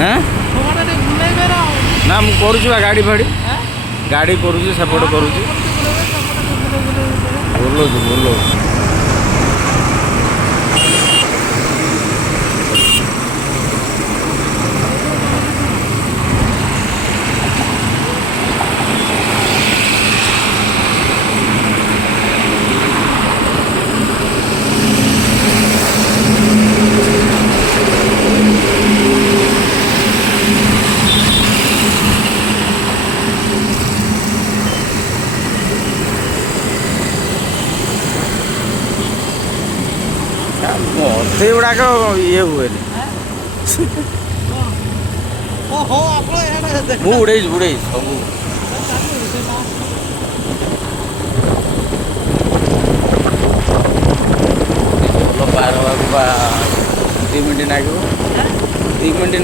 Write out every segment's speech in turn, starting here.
हां ना मु करूछु बा गाड़ी फाड़ी गाड़ी करूछु सपोर्ट करूछु बोलो मत गुड़ाक ये हुए उड़े सब पार हवा 2 मिनट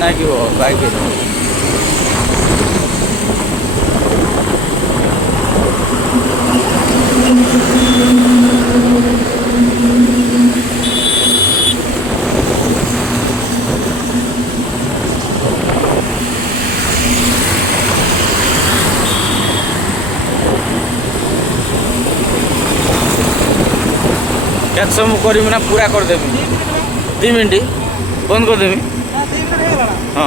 नागिब बाइक कैसे मुझे करी ना पूरा करदेवी 2 मिनट बंद करदेवी। हाँ।